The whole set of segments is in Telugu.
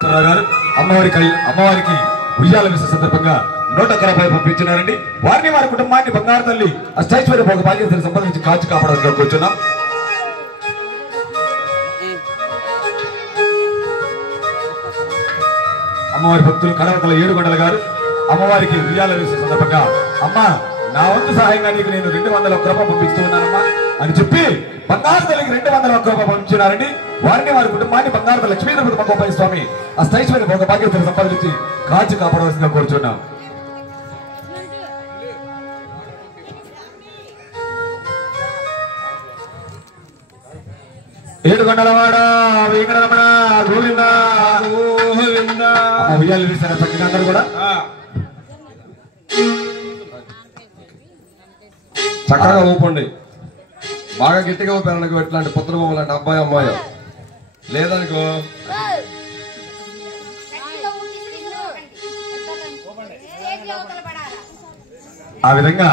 గారు అమ్మవారికి ఉయ్యాల వేసే సందర్భంగా 100 పంపించినారండి. వారిని వారి కుటుంబాన్ని బంగారు తల్లి అష్టైశ్వర్య భోగ భాగ్యతను సంబంధించి కాచి కాపాడడానికి కూర్చున్నాం. అమ్మవారి భక్తులు కడవకల 7 గంటల గారు అమ్మవారికి ఉయ్యాల వేసే సందర్భంగా అమ్మ నా వంతు సహాయంగా నీకు నేను 200 రూపాయలు పంపిస్తూ ఉన్నానమ్మా అని చెప్పి బంగారు తల్లికి 200 రూపాయలు పంపించినారండి. వారిని వారి కుటుంబాన్ని బంగారు లక్ష్మీ గోపాల స్వామి అష్టైశ్వర్య భోగ భాగ్యతను సంపాదించి కాచి కాపాడవలసిందిగా కోరుచున్నాం. ఏడుగొండలవాడ వెంకటరమణ గోవింద గోవింద ఉయ్యాలు వేశారు అందరూ కూడా చక్కగా ఊపండి. బాగా గట్టిగా ఊపారనుకో ఇట్లాంటి పుత్రభూమి లాంటి అబ్బాయి అమ్మాయి లేదనుకో ఆ విధంగా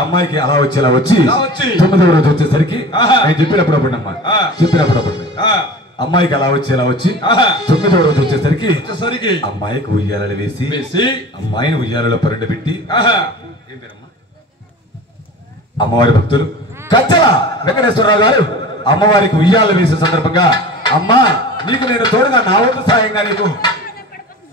అమ్మాయికి అలా వచ్చి 9వ రోజు వచ్చేసరికి నేను చెప్పినప్పుడు అమ్మాయికి అలా వచ్చి 9వ రోజు వచ్చేసరికి అమ్మాయికి ఉయ్యాలలు వేసి అమ్మాయిని ఉయ్యాలలో పరిడబెట్టి అమ్మవారి భక్తులు కచ్చల వెంకటేశ్వరరావు గారు అమ్మవారికి ఉయ్యాలు వేసే సందర్భంగా అమ్మా నీకు నేను తోడుగా నా వంతు సాయంగా నీకు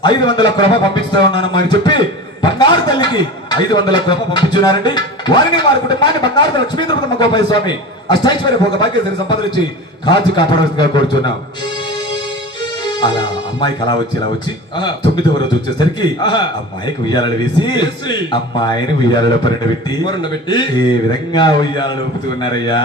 500 రూపాయలు పంపిస్తా ఉన్నానమ్మా అని చెప్పి బంగారు తల్లికి 500 రూపాయలు పంపించున్నారండి. వారిని వారి కుటుంబాన్ని బంగారు లక్ష్మీ గోపాల స్వామి అష్టైశ్వర్య భోగ భాగ్యతను సంపాదించి కాచి కాపాడవలసిందిగా కోరుచున్నాం. అలా అమ్మాయికి అలా వచ్చి 9వ రోజు వచ్చేసరికి అమ్మాయికి ఉయ్యాలలు వేసి అమ్మాయిని ఉయ్యాలలో పరిడబెట్టి ఏ విధంగా ఉయ్యాలలో ఊపుతూ ఉన్నారయ్యా.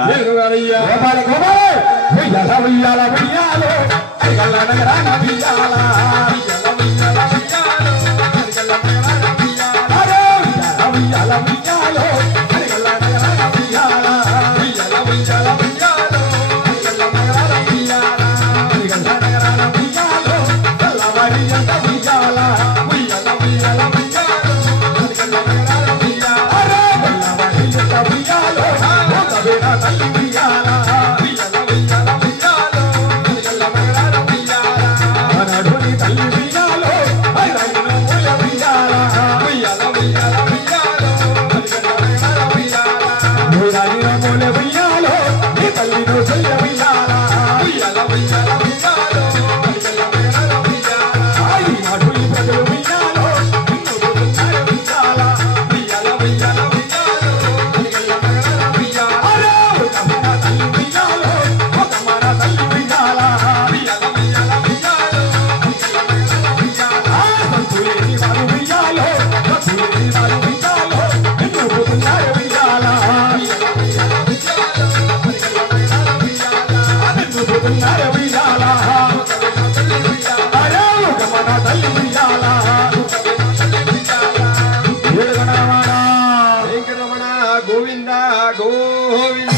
గోవింద గోవింద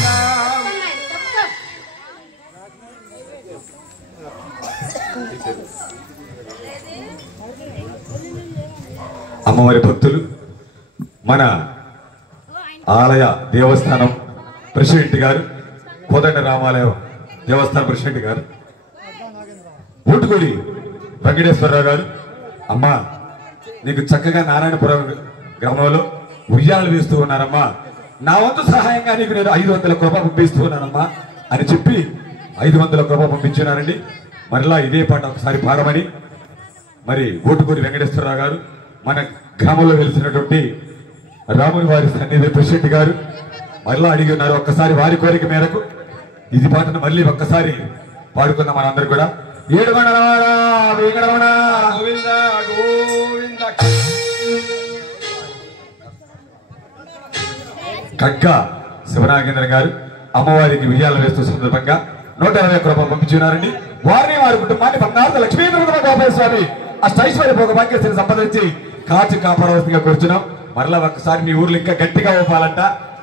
అమ్మవారి భక్తులు మన ఆలయ దేవస్థానం ప్రెసిడెంట్ గారు కోదండ రామాలయం దేవస్థానం ప్రెసిడెంట్ గారు ఊటుకూరి వెంకటేశ్వరరావు గారు అమ్మా నీకు చక్కగా నారాయణపురం గ్రామంలో ఉయ్యాలు వేస్తూ ఉన్నారమ్మా నా వంతు సహాయంగా నీకు నేను 500 రూపాయలు పంపిస్తూ ఉన్నానమ్మా అని చెప్పి 500 రూపాయలు పంపించున్నారండి. మరలా ఇదే పాట ఒకసారి పాడమని మరి ఊటుకూరి వెంకటేశ్వరరావు గారు మన గ్రామంలో వెలిసినటువంటి రాముని వారి సన్నిధి ప్రెసిడెంట్ గారు మరలా అడిగి ఉన్నారు. ఒక్కసారి వారి కోరిక మేరకు ఇది పాటను మళ్ళీ ఒక్కసారి పాడుకుందాం మనందరూ కూడా. కక్క శివనాగేంద్ర గారు అమ్మవారికి ఉయ్యాలు వేస్తూ సందర్భంగా 120 రూపాయలు పంపించున్నారండి. వారిని వారి కుటుంబాన్ని బంగారు లక్ష్మీ గోపాల స్వామి అష్టైశ్వర్య భోగ భాగ్యతను సంపాదించి కాచి కాపాడవలసిందిగా కూర్చున్నాం. మరలా ఒక్కసారి మీ ఊర్లో ఇంకా గట్టిగా ఊపాలంట.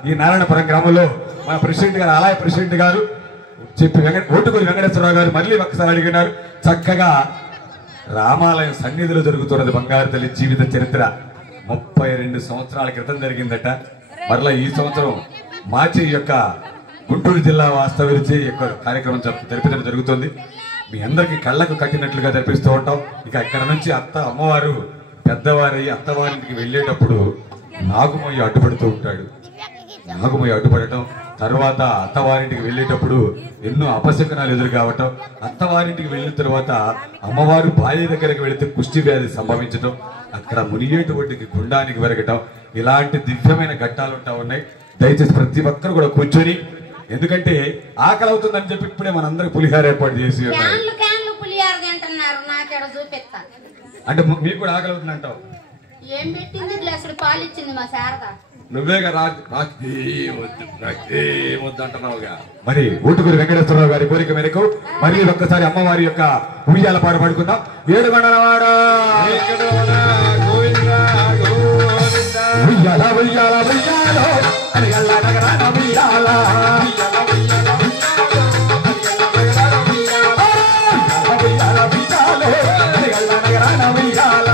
ఈ నారాయణపురం గ్రామంలో మన ప్రెసిడెంట్ గారు ఆలయ ప్రెసిడెంట్ గారు చెప్పి ఊటుకూరి వెంకటేశ్వరరావు గారు మళ్ళీ ఒక్కసారి అడిగినారు. చక్కగా రామాలయం సన్నిధిలో జరుగుతున్నది బంగారు తల్లి జీవిత చరిత్ర 32 సంవత్సరాల క్రితం జరిగిందట. మరలా ఈ సంవత్సరం మార్చి యొక్క గుంటూరు జిల్లా వాస్తవ్యులచే యొక్క కార్యక్రమం జరిపించడం జరుగుతుంది. మీ అందరికి కళ్ళకు కట్టినట్లుగా జరిపిస్తూ ఉంటాం. ఇక ఇక్కడ నుంచి అమ్మవారు పెద్దవారై అత్తవారింటికి వెళ్ళేటప్పుడు నాగుమయ్య అడ్డుపడుతూ ఉంటాడు. నాగుమయ్య అడ్డుపడటం, తర్వాత అత్తవారింటికి వెళ్ళేటప్పుడు ఎన్నో అపశకునాలు ఎదురు కావటం, అత్తవారింటికి వెళ్ళిన తర్వాత అమ్మవారు భార్య దగ్గరికి వెళితే కుష్టి వ్యాధి సంభవించటం, అక్కడ మునిగేటువంటికి గుండానికి వెరగటం, ఇలాంటి దివ్యమైన ఘట్టాలు ఉంటా ఉన్నాయి. దయచేసి ప్రతి ఒక్కరు కూడా కూర్చొని, ఎందుకంటే ఆకలి అవుతుందని చెప్పి ఇప్పుడే మనందరికి పులిహార ఏర్పాటు చేసి అంటే మీకు కూడా ఆకలి అవుతుంది అంటావు. ఏం పెట్టింది గ్లాసుడు పాలు ఇచ్చింది మా శారద. నువ్వేగా నాకేమొద్దంటున్నావుగా. మరి ఊటుకూరి వెంకటేశ్వరరావు గారి కోరిక మేరకు మళ్ళీ ఒక్కసారి అమ్మవారి యొక్క ఉయ్యాల పాట పాడుకుందాం. ఏడుగొండలవాడ ఉయ్యాల ఉయ్యాల ఉయ్యాలో అరిగల్ల నగరాన ఉయ్యాల ఉయ్యాల ఉయ్యాలో అరిగల్ల నగరాన ఉయ్యాల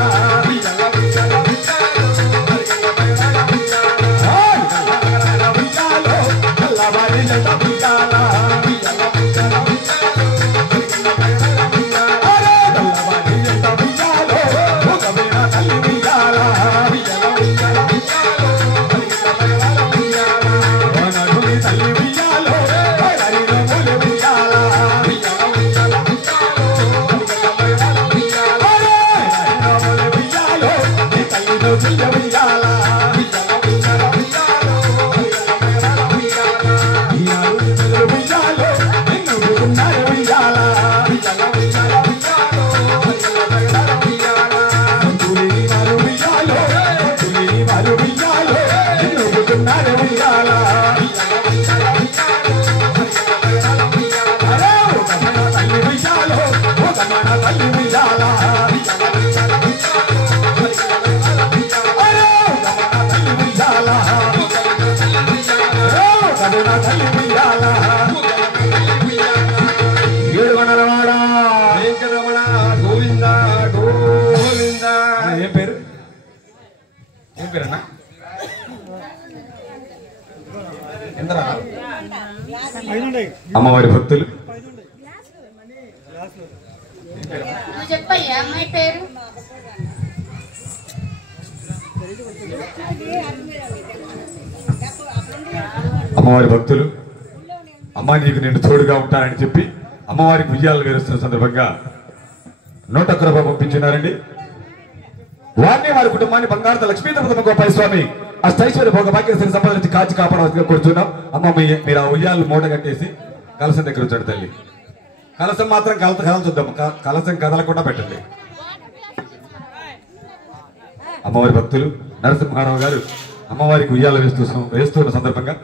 అమ్మవారి భక్తులు చెప్పయ్యా అమ్మాయి పేరు. అమ్మవారి భక్తులు అమ్మ నీకు నేను తోడుగా ఉంటానని చెప్పి అమ్మవారికి ఉయ్యాలు వేరుస్తున్న సందర్భంగా 100 రూపాయలు పంపించున్నారండి. వారిని వారి కుటుంబాన్ని బంగారు లక్ష్మీ తిరుపతి గోపాల స్వామి అష్టైశ్వర్య భోగ భాగ్యశ్రీ సంపద నుంచి కాచి కాపాడవలసిగా కూర్చున్నాం. అమ్మ మీరు ఆ ఉయ్యాలు మూట కట్టేసి కలసం దగ్గర వచ్చాడు తల్లి. కలసం మాత్రం కదలుచుద్దాం, కలసం కదలకుండా పెట్టండి. అమ్మవారి భక్తులు నరసింహారావు గారు అమ్మవారికి ఉయ్యాలు వేస్తున్న సందర్భంగా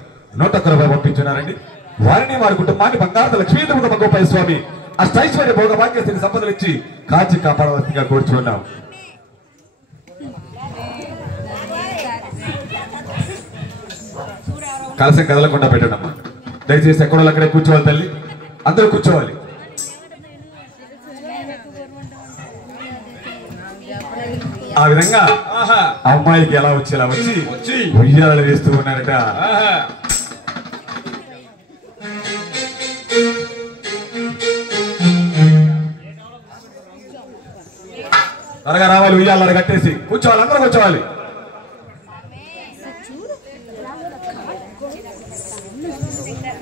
100 రూపాయలు పంపించున్నారండి. వారిని వారి కుటుంబాన్ని బంగారు లక్ష్మీ తిరుపతి గోపాల స్వామి అష్టైశ్వర్య భోగ భాగ్యశ్రీ సంపదలు ఇచ్చి కాచి కాపాడవలసిగా కూర్చున్నాం. కలసం కదలకుండా పెట్టండి అమ్మా. దయచేసి ఎక్కడో అక్కడే కూర్చోవాలి తల్లి, అందరూ కూర్చోవాలి. ఆ విధంగా అమ్మాయికి ఎలా వచ్చేలా వచ్చి ఉయ్యాలు వేస్తూ ఉన్నారట. త్వరగా రావాలి, ఉయ్యాలు కట్టేసి కూర్చోవాలి, అందరూ కూర్చోవాలి.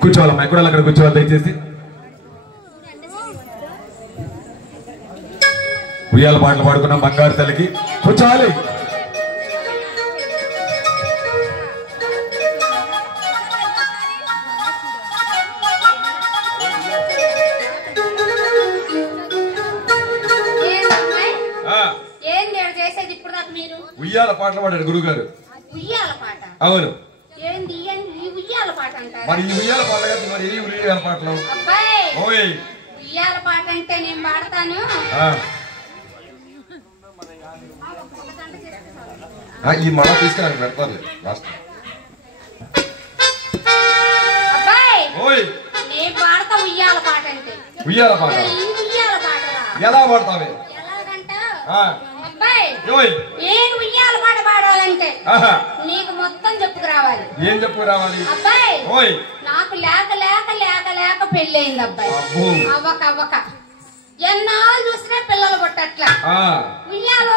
కూర్చోవాలమ్మా, ఎక్కడ అక్కడ కూర్చోవాలి. దయచేసి ఉయ్యాల పాటలు పాడుకున్నాం. బంగారు తల్లికి కూర్చోవాలి. ఉయ్యాల పాటలు పాడారు గురువు గారు. ఉయ్యాల పాట? అవును. ఏంది ఈ ఉయ్యాల పాట అంటారు? మరి ఈ ఉయ్యాల పాట కదా, మరి ఏ ఉయ్యాల పాటలు? ఓయ్ ఉయ్యాల పాట అంటే నేను పాడతాను. ఈ మడ తీసుకుని పెడతారు లాస్ట్. ఓయ్ నేను పాడతా ఉయ్యాల పాట అంటే. ఉయ్యాల పాట ఉయ్యాల పాట ఎలా పాడతావే? ఎలాగంట అబ్బాయి నేను ఉయ్యాల పాట పాడాలంటే నీకు మొత్తం చెప్పుకురావాలి. ఏం చెప్పుకురావాలి? అబ్బాయి నాకు లేక లేక లేక లేక పెళ్ళయింది అబ్బాయి. అవ్వక అవ్వక ఎన్నాళ్ళు చూసినా పిల్లలు పుట్టట్లా ఆ, ఉయ్యాలో